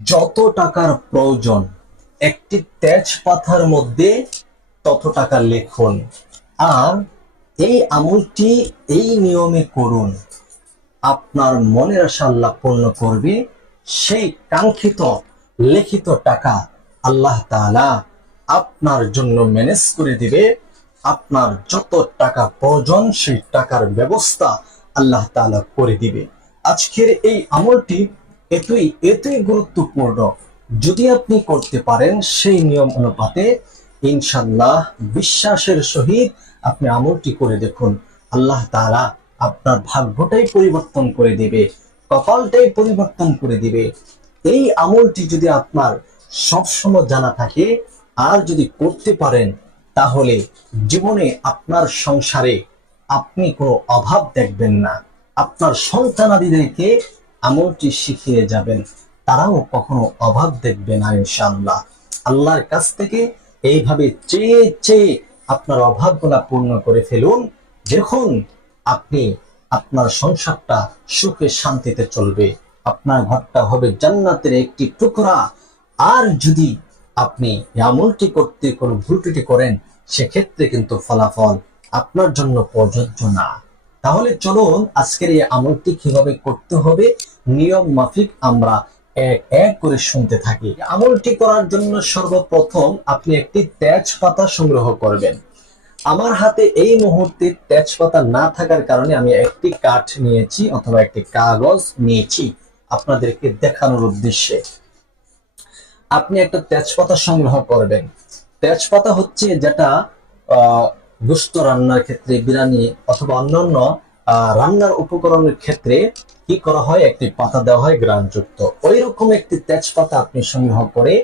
যত টাকার প্রয়োজন একটি তেজপাতার মধ্যে তত টাকা লিখুন। আর এই আমলটি এই নিয়মে করুন, আপনার মনের আশা আল্লাহ পূর্ণ করবে। সেই কাঙ্ক্ষিত লিখিত টাকা আল্লাহ তাআলা আপনার জন্য ম্যানেজ করে দিবে। আপনার যত টাকা প্রয়োজন সেই টাকার ব্যবস্থা আল্লাহ তাআলা করে দিবে। আজকের এই আমলটি এতই এতই গুরুত্বপূর্ণ, যদি আপনি করতে পারেন সেই নিয়ম অনুপাতে, ইনশাআল্লাহ বিশ্বাসের সহিত আপনি আমলটি করে দেখুন, আল্লাহ তাআলা আপনার ভাগ্যটাই পরিবর্তন করে দিবে, কপালটাই পরিবর্তন করে দিবে। এই আমলটি যদি আপনার সবসময় জানা থাকে আর যদি করতে পারেন, তাহলে জীবনে আপনার সংসারে আপনি কোনো অভাব দেখবেন না। আপনার সন্তানাদিদেরকে আমলটি শিখিয়ে যাবেন, তারাও কখনো অভাব দেখবে না ইনশাআল্লাহ। আল্লাহর কাছ থেকে এইভাবে চেয়ে চেয়ে আপনার অভাবগুলা পূর্ণ করে ফেলুন। দেখুন আপনি আপনার সংসারটা সুখে শান্তিতে চলবে, আপনার ঘরটা হবে জান্নাতের একটি টুকরা। আর যদি আপনি আমলটি করতে কোনো ভুল ত্রুটি করেন, সেক্ষেত্রে কিন্তু ফলাফল আপনার জন্য প্রযোজ্য না। তাহলে চলুন আজকের এই আমলটি কিভাবে করতে হবে নিয়ম মাফিক আমরা এক এক করে শুনতে থাকি। আমলটি করার জন্য সর্বপ্রথম আপনি একটি তেজপাতা সংগ্রহ করবেন। আমার হাতে এই মুহূর্তে তেজপাতা না থাকার কারণে আমি একটি কাঠ নিয়েছি অথবা একটি কাগজ নিয়েছি আপনাদেরকে দেখানোর উদ্দেশ্যে। আপনি একটা তেজপাতা সংগ্রহ করবেন। তেজপাতা হচ্ছে যেটা গোশত রান্নার ক্ষেত্রে, বিরিয়ানি অথবা অন্যান্য রান্নার উপকরণের ক্ষেত্রে কি করা হয়, একটি পাতা দেওয়া হয় গ্রানযুক্ত। ওই রকম একটি তেজপাতা আপনি সংগ্রহ করে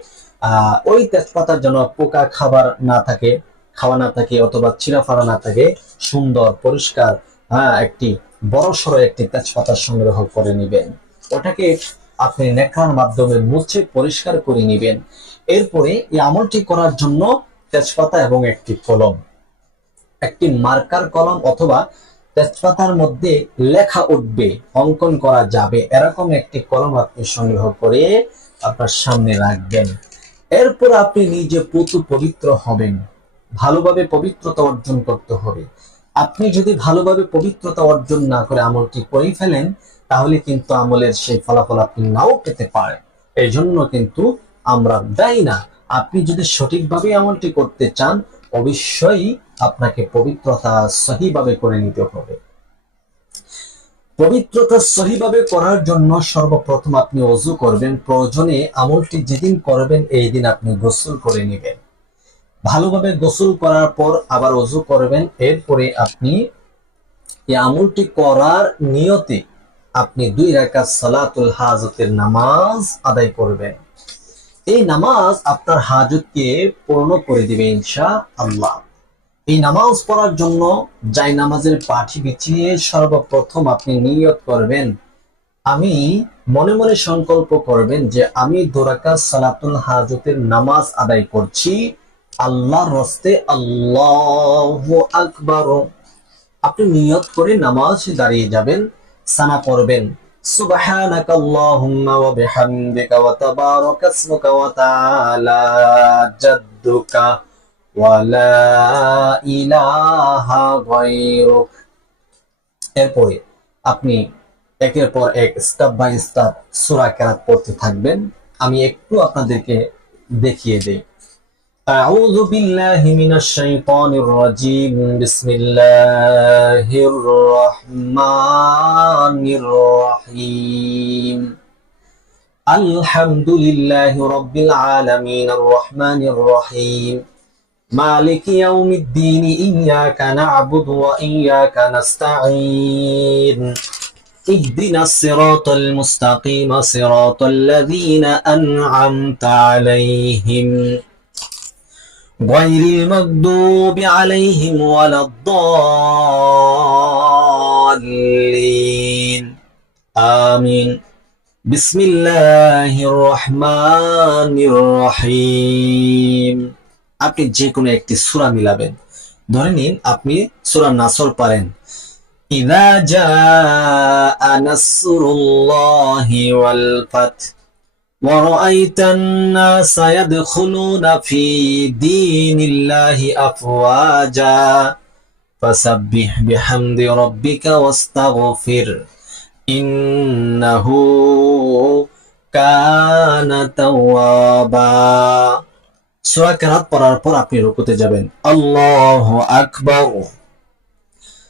ওই তেজপাতার জন্য পোকা খাওয়া না থাকে অথবা চিরাফাড়া না থাকে, সুন্দর পরিষ্কার একটি বড় সড়ো একটি তেজপাতা সংগ্রহ করে নেবেন। ওটাকে আপনি নেকড়ার মাধ্যমে মুছে পরিষ্কার করে নেবেন। এরপরে এই আমলটি করার জন্য তেজপাতা এবং একটি কলম, একটি মার্কার কলম অথবা তেজপাতার মধ্যে লেখা উঠবে, অঙ্কন করা যাবে এরকম একটি কলম আপনি সংগ্রহ করে আপনার সামনে রাখবেন। এরপর আপনি নিজে পবিত্র হবেন, ভালোভাবে পবিত্রতা অর্জন করতে হবে। আপনি যদি ভালোভাবে পবিত্রতা অর্জন না করে আমলটি করে ফেলেন, তাহলে কিন্তু আমলের সেই ফলাফল আপনি নাও পেতে পারেন। এই জন্য কিন্তু আমরা দায়ী না। আপনি যদি সঠিকভাবে আমলটি করতে চান, অবশ্যই আপনাকে পবিত্রতা সহিভাবে করে নিতে হবে। পবিত্রতা সহিভাবে করার জন্য সর্বপ্রথম আপনি ওযু করবেন। প্রয়োজনে আমলটি যেদিন করবেন এই দিন আপনি গোসল করে নেবেন। ভালোভাবে গোসল করার পর আবার ওযু করবেন। এরপরে আপনি এই আমলটি করার নিয়তে আপনি 2 রাকাত সালাতুল হাজতের নামাজ আদায় করবেন। এই নামাজ আপনার হাজতকে পূর্ণ করে দিবে ইনশাআল্লাহ। এই নামাজ পড়ার জন্য যাই নামাজের পাঠি বিছিয়ে সর্বপ্রথম আপনি নিয়ত করবেন, আমি মনে মনে সংকল্প করবেন যে আমি 2 রাকাত সালাতুল হাজতের নামাজ আদায় করছি আল্লাহর রাস্তে, আল্লাহু আকবার। আপনি নিয়ত করে নামাজে দাঁড়িয়ে যাবেন, সানা পড়বেন, সুবহানাকাল্লাহুম্মা ওয়া বিহামদিকা ওয়া তাবারাকা ইসমুকা ওয়া তাআলা জাদ্দুকা ওয়া লা ইলাহা গায়রুক। এরপরে আপনি একের পর এক স্টেপ বাই স্টেপ সূরা কেরাত পড়তে থাকবেন। আমি একটু আপনাদেরকে দেখিয়ে দেই। أعوذ بالله من الشيطان الرجيم بسم الله الرحمن الرحيم الحمد لله رب العالمين الرحمن الرحيم مالك يوم الدين إياك نعبد وإياك نستعين اهدنا الصراط المستقيم صراط الذين أنعمت عليهم غير المغضوب عليهم ولا الضالين آمين بسم الله الرحمن الرحيم। আপনি যে কোনো একটি সূরা মিলাবেন। ধরে নিন আপনি সূরা নাসর পারেন, ইযা জাআ নাসরুল্লাহি ওয়াল ফাত وَرَأَيْتَ النَّاسَ يَدْخُلُونَ فِي دِينِ اللَّهِ أَفْوَاجًا فَسَبِّحْ بِحَمْدِ رَبِّكَ وَاسْتَغْفِرْ إِنَّهُ كَانَ توابا। সূরা কিরাত পড়ার পর আপনি রুকুতে যাবেন। আল্লাহু আকবার,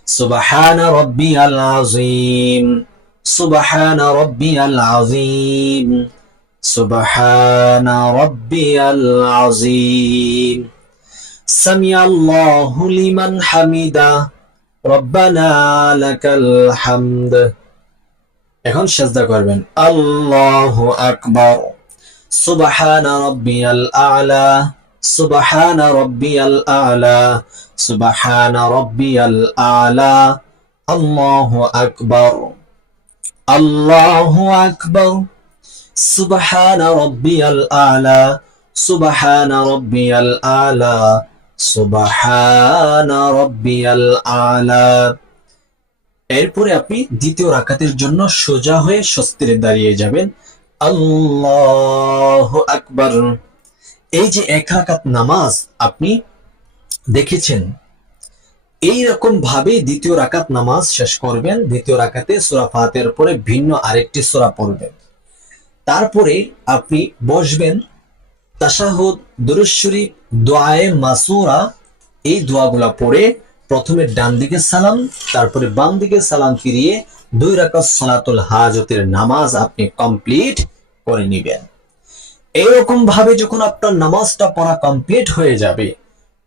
সুবহানা রাব্বিয়াল আযীম, সুবহানা রাব্বিয়াল আযীম, সুবহানা রাব্বিয়াল আযীম, সামিআল্লাহু লিমান হামিদা, রব্বানা লাকাল হামদ। এখন সিজদা করবেন। আল্লাহু আকবার, সুবহানা রাব্বিয়াল আ'লা, সুবহানা রাব্বিয়াল আ'লা, সুবহানা রাব্বিয়াল আ'লা, আল্লাহু আকবার, আল্লাহু আকবার, সুবহানা রাব্বিয়াল আ'লা, সুবহানা রাব্বিয়াল আ'লা, সুবহানা রাব্বিয়াল আ'লা। এরপরে আপনি দ্বিতীয় রাকাতের জন্য সোজা হয়ে স্বস্তিরে দাঁড়িয়ে যাবেন। আল্লাহু আকবার। এই যে এক রাকাত নামাজ আপনি দেখেছেন, এই রকম ভাবে দ্বিতীয় রাকাত নামাজ শেষ করবেন। দ্বিতীয় রাকাতে সূরা ফাতিহার পরে ভিন্ন আরেকটি সূরা পড়বেন। তারপরে আপনি বসবেন। তাশাহুদ, দুরূদ শরীফ, দুআয়ে মাসুরা, এই দোয়াগুলা পড়ে প্রথমে ডান দিকে সালাম, তারপরে বাম দিকে সালাম ফিরিয়ে 2 রাকাত সালাতুল হাজতের নামাজ আপনি কমপ্লিট করে নেবেন। এইরকম ভাবে যখন আপনার নামাজটা পড়া কমপ্লিট হয়ে যাবে,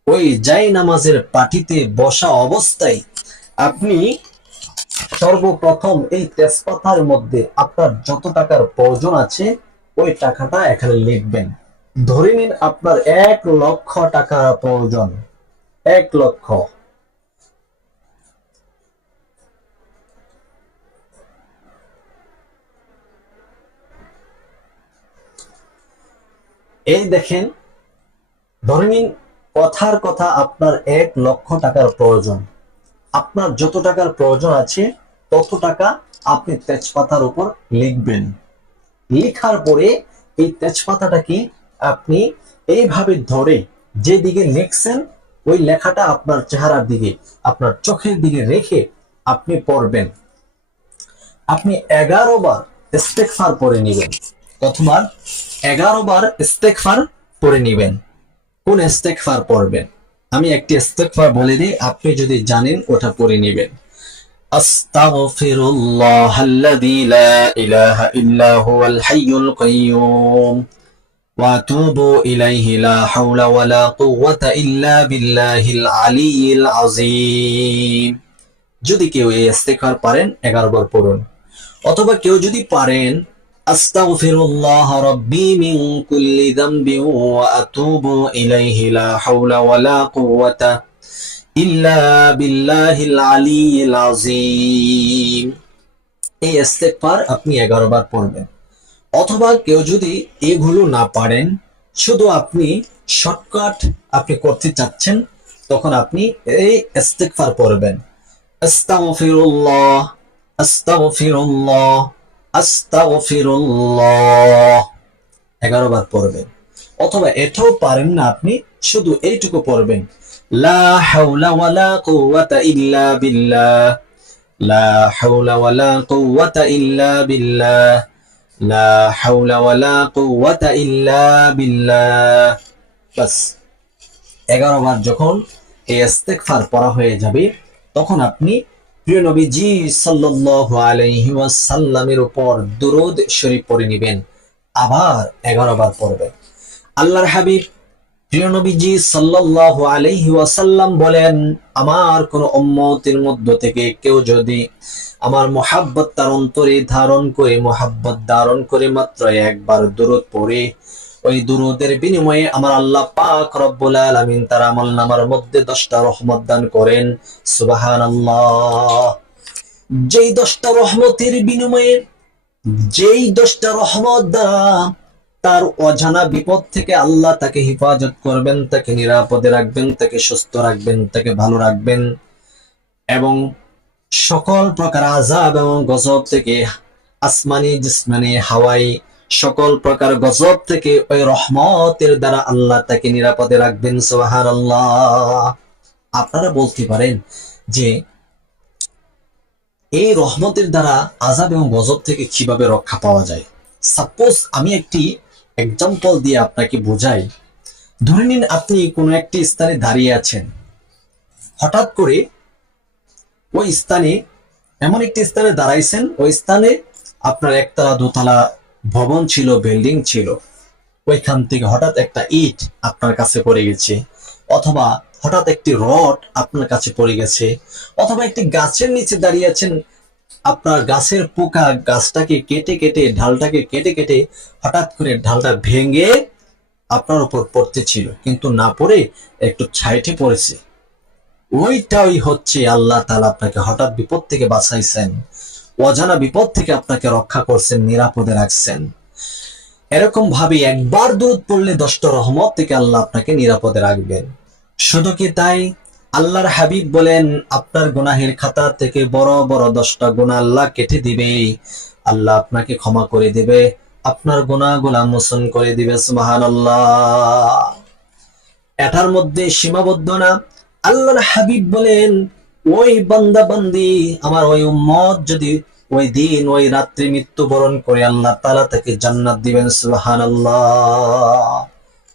ওই যাই নামাজের পাটিতে বসা অবস্থায় আপনি সর্বপ্রথম এই তেজপাতার মধ্যে আপনার যত টাকার প্রয়োজন আছে ওই টাকাটা এখানে লিখবেন। ধরে নিন আপনার 1 লক্ষ টাকার প্রয়োজন, 1 লক্ষ। এই দেখেন, ধরে নিন কথার কথা আপনার 1 লক্ষ টাকার প্রয়োজন। আপনার যত টাকার প্রয়োজন আছে তত টাকা আপনি তেজপাতার উপর লিখবেন। লিখার পরে এই তেজপাতাটাকে আপনি এইভাবে ধরে যেদিকে লিখছেন ওই লেখাটা আপনার চেহারার দিকে, আপনার চোখের দিকে রেখে আপনি পড়বেন। আপনি 11 বার ইস্তেগফার পড়ে নেবেন। কতবার? 11 বার ইস্তেগফার পড়ে নেবেন। কোন ইস্তেগফার পড়বেন? আমি একটি ইস্তেগফার বলে দিই, আপনি যদি জানেন ওটা পড়ে নেবেন। আস্তাগফিরুল্লাহাল্লাযী লা ইলাহা ইল্লা হুয়াল হাইয়ুল কাইয়্যুম ওয়া আতুবু ইলাইহি লা হাওলা ওয়ালা কুওয়াতা ইল্লা বিল্লাহিল আলিয়্যিল আযীম। যদি কেউ এই ইস্তেগফার পারেন 11 বার পড়ুন, অথবা কেউ যদি পারেন আস্তাগফিরুল্লাহ রাব্বি মিন কুল্লি যামবিন ওয়া আতুবু ইলাইহি লা হাওলা ওয়ালা কুওয়াতা ইল্লা বিল্লাহিল আলিয়্যিল আযীম। এই ইস্তেগফার আপনি 11 বার পড়বেন। অথবা কেউ যদি এগুলো না পারেন, শুধু আপনি শর্টকাট আপনি করতে চাচ্ছেন, তখন আপনি এই ইস্তেগফার পড়বেন। আস্তাগফিরুল্লাহ, আস্তাগফিরুল্লাহ, আস্তাগফিরুল্লাহ 11 বার পড়বেন। অথবা এটাও পারেন না আপনি, শুধু এইটুকু পড়বেন, লা হাওলা ওয়ালা কুওয়াতা ইল্লা বিল্লাহ, লা হাওলা ওয়ালা কুওয়াতা ইল্লা বিল্লাহ, লা হাওলা ওয়ালা কুওয়াতা ইল্লা বিল্লাহ। বাস 11 বার যখন এই ইস্তেগফার পড়া হয়ে যাবে, তখন আপনি প্রিয় নবীজি সাল্লাল্লাহু আলাইহি ওয়াসাল্লামের উপর দুরূদ শরীফ পড়ে নেবেন। আবার 11 বার পড়বেন। আল্লাহর হাবিব প্রিয় নবীজি সাল্লাল্লাহু আলাইহি ওয়াসাল্লাম বলেন, আমার কোন উম্মতের মধ্য থেকে কেউ যদি আমার মুহাব্বত তার অন্তরে ধারণ করে, মুহাব্বত ধারণ করে মাত্র একবার দুরূদ পড়ে, ওই দুরূদের বিনিময়ে আমার আল্লাহ পাক রব্বুল আলামিন তার আমলনামার মধ্যে 10টা রহমত দান করেন। সুবহানাল্লাহ। যেই 10টা রহমতের বিনিময়ে, যেই 10টা রহমত দ্বারা তার অজানা বিপদ থেকে আল্লাহ তাকে হেফাজত করবেন, তাকে নিরাপদে রাখবেন, তাকে সুস্থ রাখবেন, তাকে ভালো রাখবেন, এবং সকল প্রকার আযাব এবং গজব থেকে আসমানি জিসমানি হাওয়াই সকল প্রকার গজব থেকে ওই রহমতের দ্বারা আল্লাহ তাকে নিরাপদে রাখবেন। সুবহানাল্লাহ। আপনারা বলতে পারেন যে এই রহমতের দ্বারা আযাব এবং গজব থেকে কিভাবে রক্ষা পাওয়া যায়। সাপোজ আমি একটি এক্সাম্পল দিয়ে আপনাকে বোঝাই। ধরে নিন আপনি কোনো একটি স্থানে দাঁড়িয়ে আছেন, হঠাৎ করে ওই স্থানে এমন একটি স্থানে দাঁড়াইছেন, ওই স্থানে আপনার একতলা দোতলা ভবন ছিল, বিল্ডিং ছিল। ওইখান থেকে হঠাৎ একটা ইট আপনার কাছে পড়ে গেছে, অথবা হঠাৎ একটি রড আপনার কাছে পড়ে গেছে, অথবা একটি গাছের নিচে দাঁড়িয়ে আছেন, আপনার গাছের পোকা গাছটাকে কেটে কেটে ডালটাকে কেটে কেটে হঠাৎ করে ডালটা ভেঙে আপনার উপর পড়তে ছিল, কিন্তু না পড়ে একটু সাইডে পড়েছে। ওইটাই হচ্ছে আল্লাহ তাআলা আপনাকে হঠাৎ বিপদ থেকে বাঁচাইছেন, অজানা বিপদ থেকে আপনাকে রক্ষা করছেন, নিরাপদে রাখছেন। এরকম ভাবে একবার দুরূদ পড়লে 10টা রহমত থেকে আল্লাহ আপনাকে নিরাপদে রাখবেন। শুধু কি তাই, আল্লাহর হাবিব বলেন আপনার গুনাহের খাতা থেকে বড় বড় 10টা গুনাহ আল্লাহ কেটে দিবে, আল্লাহ আপনাকে ক্ষমা করে দিবে, আপনার গুনাহগুলো মোচন করে দিবে। সুবহানাল্লাহ। এটার মধ্যে সীমাবদ্ধ না। আল্লাহর হাবিব বলেন ওই বান্দা বান্দি আমার, ওই উম্মত যদি ওই দিন ওই রাত্রি মৃত্যুবরণ করে আল্লাহ তাআলা তাকে জান্নাত দিবেন। সুবহানাল্লাহ।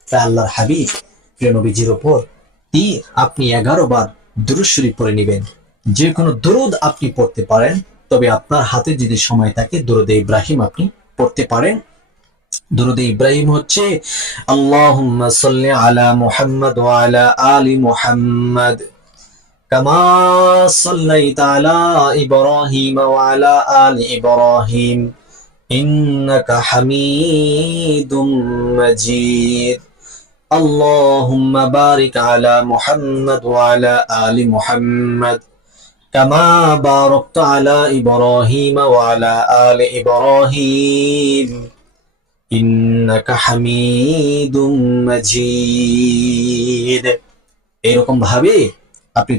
তাই আল্লাহর হাবিব প্রিয় নবীজির উপর আপনি 11 বার দুরূদ শরীফ পড়ে নেবেন। যে কোনো দুরূদ আপনি পড়তে পারেন, তবে আপনার হাতে যদি সময় থাকে দুরূদে ইব্রাহিম আপনি পড়তে পারেন। দুরূদে ইব্রাহিম হচ্ছে আল্লাহুম্মা সাল্লি আলা মুহাম্মাদ ওয়া আলা আলি মুহাম্মাদ কামা সাল্লাইতা আলা ইব্রাহিম ওয়া আলা আলি ইব্রাহিম ইন্নাকা হামিদুম মাজিদ। আল্লাহুম্মা বারিক আলা মুহাম্মাদ ওয়া আলা আলি মুহাম্মাদ কামা বারাকতা আলা ইব্রাহিম ওয়া আলা আলি ইব্রাহিম ইন্নাকা হামিদুম মাজিদ। এরকম ভাবে আপনি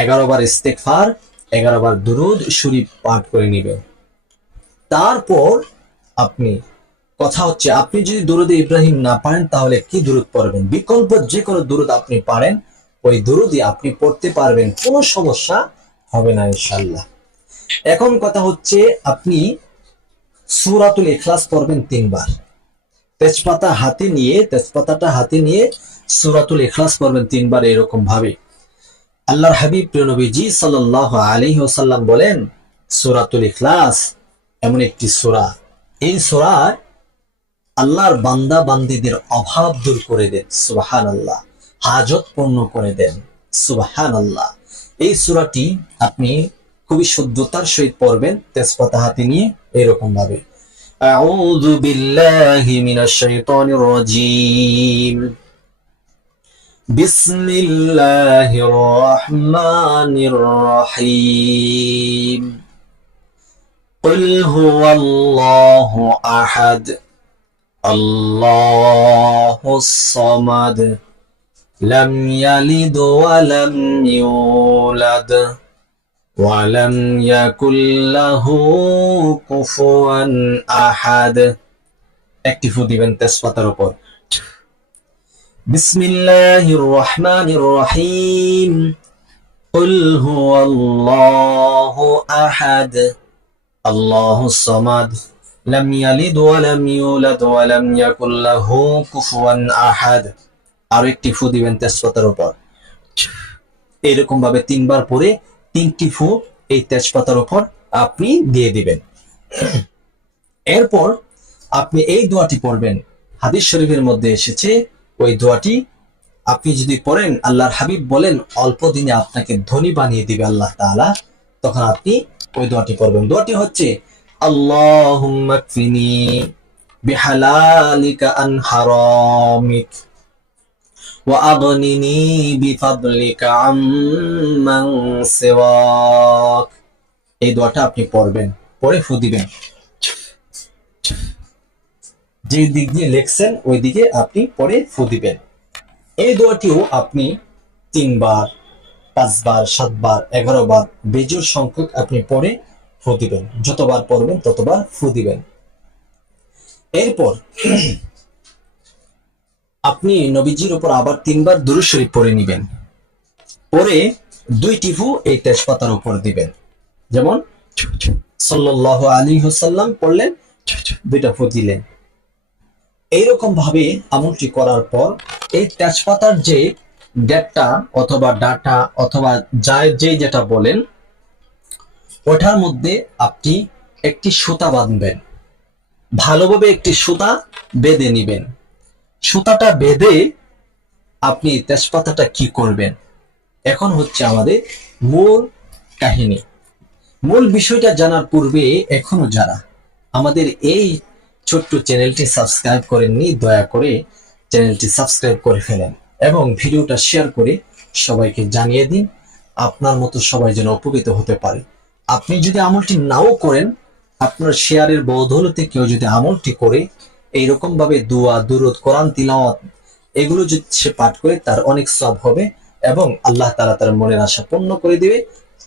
11 বার ইস্তেগফার, 11 বার দুরূদ শরীফ পাঠ করে নেবেন। তারপর আপনি কথা হচ্ছে, আপনি যদি দুরূদে ইব্রাহিম না পারেন তাহলে কি দুরূদ পড়বেন? বিকল্প যে কোনো দুরূদ আপনি পারেন, ওই দুরূদই আপনি পড়তে পারবেন, কোনো সমস্যা হবে না ইনশাআল্লাহ। এখন কথা হচ্ছে, আপনি সূরাতুল ইখলাস পড়বেন 3 বার। তেজপাতাটা হাতে নিয়ে সূরাতুল ইখলাস পড়বেন 3 বার। এরকম ভাবে আল্লাহর হাবিব প্রিয় নবীজি সাল্লাল্লাহু আলাইহি ওয়াসাল্লাম বলেন সূরাতুল ইখলাস এমন একটি সূরা, এই সূরায় আল্লাহর বান্দা বান্দীদের অভাব দূর করে দেন। সুবহানাল্লাহ। হাজত পূর্ণ করে দেন। সুবহানাল্লাহ। এই সূরাটি আপনি খুবই শুদ্ধতার সহিত পড়বেন তেজপাতা হাতে নিয়ে এরকম ভাবে। আউযু বিল্লাহি মিনাশ শাইতানির রাজীম। বিসমিল্লাহির রহমানির রহিম। কুল হুয়াল্লাহু আহাদ আল্লাহুস সামাদ লাম ইয়ালিদ ওয়া লাম ইউলাদ ওয়া লাম ইয়াকুল লাহু কুফুয়ান আহাদ। একটি ফু দিবেন তেজপাতার উপর। বিসমিল্লাহির রহমানির রহিম। কুল হুয়াল্লাহু আহাদ আল্লাহুস সামাদ লাম ইয়ালিদ ওয়া লাম ইউলাদ ওয়া লাম ইয়াকুল লাহু কুফুয়ান আহাদ। আর একটি ফু দিবেন তেজপাতার উপর। এরকম ভাবে 3 বার পরে 3টি ফু এই তেজপাতার উপর আপনি দিয়ে দিবেন। এরপর আপনি এই দোয়াটি পড়বেন। হাদিস শরীফের মধ্যে এসেছে, ওই দোয়াটি আপনি যদি পড়েন, আল্লাহর হাবিব বলেন অল্প দিনে আপনাকে ধনী বানিয়ে দিবে আল্লাহ তাআলা। তখন আপনি ওই দোয়াটি পড়বেন। দোয়াটি হচ্ছে আল্লাহুম্মা কফিনি বিহালালিকা আন হারামিক ওয়া আগনিনি বিফাদলিকা আম্মান সিওয়াক। এই দোয়াটা আপনি পড়বেন, পড়ে ফু দিবেন। যে দিক দিয়ে লেখছেন ওই দিকে আপনি পড়ে ফু দিবেন। এই দোয়াটিও আপনি 3 বার, 5 বার, 7 বার, 11 বার বেজোড় সংখ্যক আপনি পড়ে ফু দিবেন। যতবার পড়বেন ততবার ফু দিবেন। এরপর আপনি নবীজির উপর আবার 3 বার দুরূদ শরীফ পড়ে নেবেন, পরে 2টি ফু এই তেজপাতার উপর দিবেন। যেমন সাল্লাল্লাহু আলাইহি ওয়াসাল্লাম পড়লেন, 2টা ফু দিলেন। এইরকম ভাবে আমলটি করার পর এই তেজপাতার যে ডেটটা অথবা ডাটা অথবা যেটা বলেন, ওটার মধ্যে আপনি একটি সুতা বাঁধবেন, ভালোভাবে একটি সুতা বেঁধে নেবেন। সুতাটা বেঁধে আপনি তেজপাতাটা কি করবেন, এখন হচ্ছে আমাদের মূল কাহিনী। মূল বিষয়টা জানার পূর্বে এখনো যারা আমাদের এই ছোট্ট চ্যানেলটি সাবস্ক্রাইব করেননি, দয়া করে চ্যানেলটি সাবস্ক্রাইব করে ফেলেন এবং ভিডিওটা শেয়ার করে সবাইকে জানিয়ে দিন, আপনার মতো সবাই যেন উপকৃত হতে পারে। আপনি যদি আমলটি নাও করেন, আপনার শেয়ারের বদৌলতে কেউ যদি আমলটি করে এইরকম ভাবে দুয়া, দুরূদ, কোরআন তিলাওয়াত এগুলো যদি সে পাঠ করে, তার অনেক সওয়াব হবে এবং আল্লাহ তাআলা তার মনের আশা পূর্ণ করে দিবে,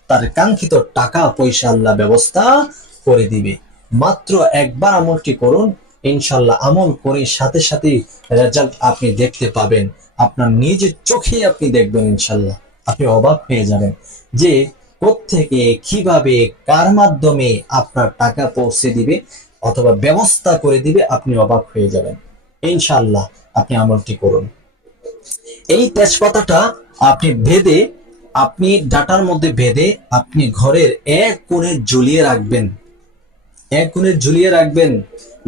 তার কাঙ্ক্ষিত টাকা পয়সা আল্লাহ ব্যবস্থা করে দিবে। মাত্র একবার আমলটি করুন, ইনশাআল্লাহ আমল করে সাথে সাথে রেজাল্ট আপনি দেখতে পাবেন, আপনার নিজের চোখেই আপনি দেখবেন। ইনশাআল্লাহ আপনি অবাক হয়ে যাবেন যে কোত্থেকে, কিভাবে, কার মাধ্যমে আপনার টাকা পৌঁছে দিবে অথবা ব্যবস্থা করে দিবে, আপনি অবাক হয়ে যাবেন। ইনশাআল্লাহ আপনি আমলটি করুন। এই তেজপাতাটা আপনি বেঁধে, আপনি ডাটার মধ্যে বেঁধে আপনি ঘরের এক কোণে ঝুলিয়ে রাখবেন, এক কোণে ঝুলিয়ে রাখবেন,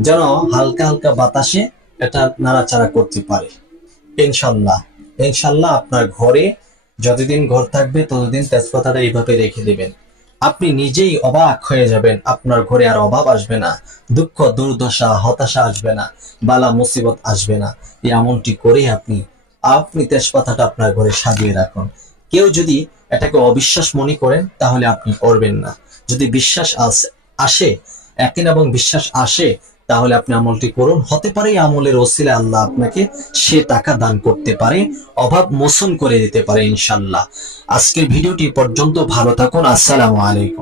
যেন হালকা হালকা বাতাসে এটা নাড়াচাড়া করতে পারে। ইনশাআল্লাহ ইনশাআল্লাহ আপনার ঘরে যতদিন ঘর থাকবে ততদিন তেজপাতাটা এইভাবে রেখে দিবেন, আপনি নিজেই অবাক হয়ে যাবেন। আপনার ঘরে আর অভাব আসবে না, দুঃখ, দুর্দশা, হতাশা আসবে না, বালা মুসিবত আসবে না। এই আমলটি করে আপনি তেজপাতাটা আপনার ঘরে সাজিয়ে রাখুন। কেউ যদি এটাকে অবিশ্বাস মনে করেন তাহলে আপনি করবেন না। যদি বিশ্বাস আসে, একদিন এবং বিশ্বাস আসে, তাহলে আপনি আমলটি করুন। হতে পারে এই আমলের ওসিলায় আল্লাহ আপনাকে সে টাকা দান করতে পারে, অভাব মোচন করে দিতে পারে ইনশাআল্লাহ। আজকের ভিডিওটি পর্যন্ত, ভালো থাকুন। আসসালামু আলাইকুম।